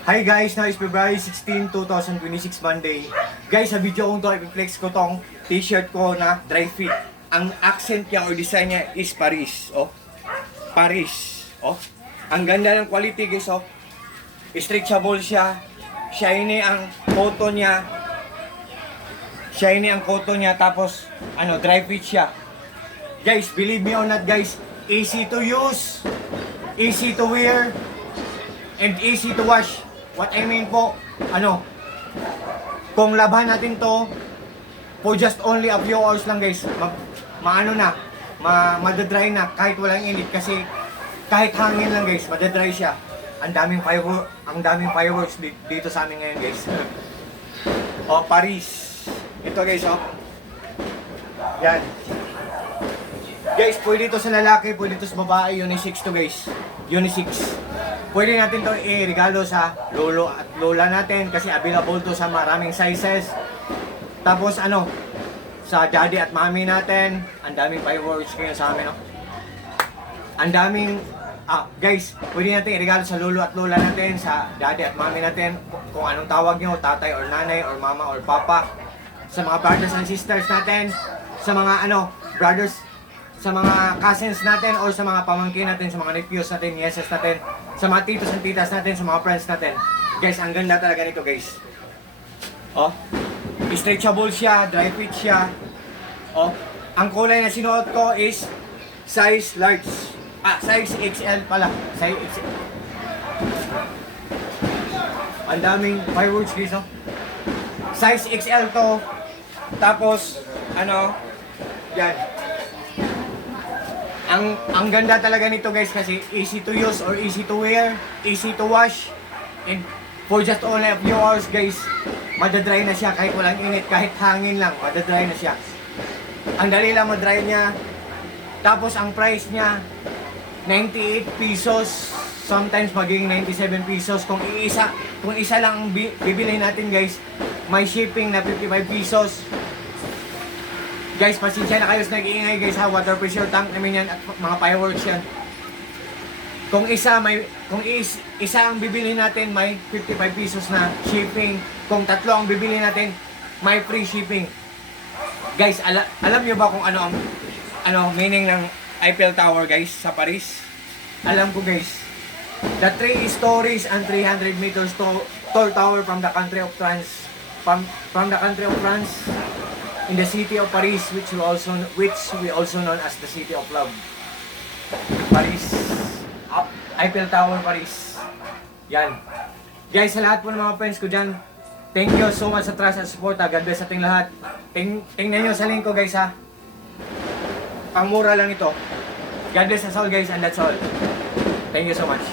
Hi guys, now is February 16, 2026 Monday. Guys, sa video kong to, i-flex ko tong t-shirt ko na dry fit. Ang accent niya or design niya is Paris. Oh, Paris. Oh, ang ganda ng quality guys. Oh, stretchable siya. Shiny ang cotton niya. Shiny ang cotton niya. Tapos, dry fit siya. Guys, believe me or not guys, easy to use, easy to wear, and easy to wash. What I mean po, kung laban natin to for just only a few hours lang guys, madadry na kahit walang init kasi kahit hangin lang guys, madadry siya. Ang daming fireworks dito sa amin ngayon guys. Oh, Paris. Ito guys, oh. Yan. Guys, pwede ito sa lalaki, pwede ito sa babae, unisex to guys. Unisex. Pwede natin to i-regalo sa lolo at lola natin kasi available to sa maraming sizes. Tapos sa daddy at mommy natin, ang daming fireworks ngayon sa amin, no? Ang daming, guys, pwede natin i-regalo sa lolo at lola natin, sa daddy at mommy natin, kung anong tawag nyo, tatay or nanay or mama or papa. Sa mga brothers and sisters natin, sa mga brothers, sa mga cousins natin or sa mga pamangkin natin, sa mga nephews natin, nieces natin, sa mga titos and titas natin, sa mga friends natin. Guys, ang ganda talaga nito guys. Oh, stretchable siya, dry fit siya. Oh, ang kulay na sinuot ko is size large. Size XL pala. Size XL. Ang daming fireworks guys, oh. Size XL to. Tapos, yan. Ang ganda talaga nito guys kasi easy to use or easy to wear, easy to wash, and for just only a few hours guys, madadry na siya kahit walang init, kahit hangin lang, madadry na siya. Ang dali lang madry niya. Tapos ang price niya 98 pesos, sometimes magiging 97 pesos kung isa lang ang bibilhin natin guys. May shipping na 55 pesos. Guys, pasensya na kayo sa nag-iingay guys ha, water pressure tank namin yan at mga fireworks yan. Kung isa ang bibili natin, may 55 pesos na shipping. Kung tatlo ang bibili natin, may free shipping. Guys, alam niyo ba kung ano meaning ng Eiffel Tower guys sa Paris? Alam ko guys. The 3 stories and 300 meters tall tower from the country of France. From the country of France. In the city of Paris, which we also known as the city of love. Paris. Eiffel Tower, Paris. Yan. Guys, sa lahat po ng mga friends ko dyan, thank you so much sa trust and support. God bless sa ating lahat. Tingnan nyo sa link ko guys ha. Pangmura lang ito. God bless us all guys, and that's all. Thank you so much.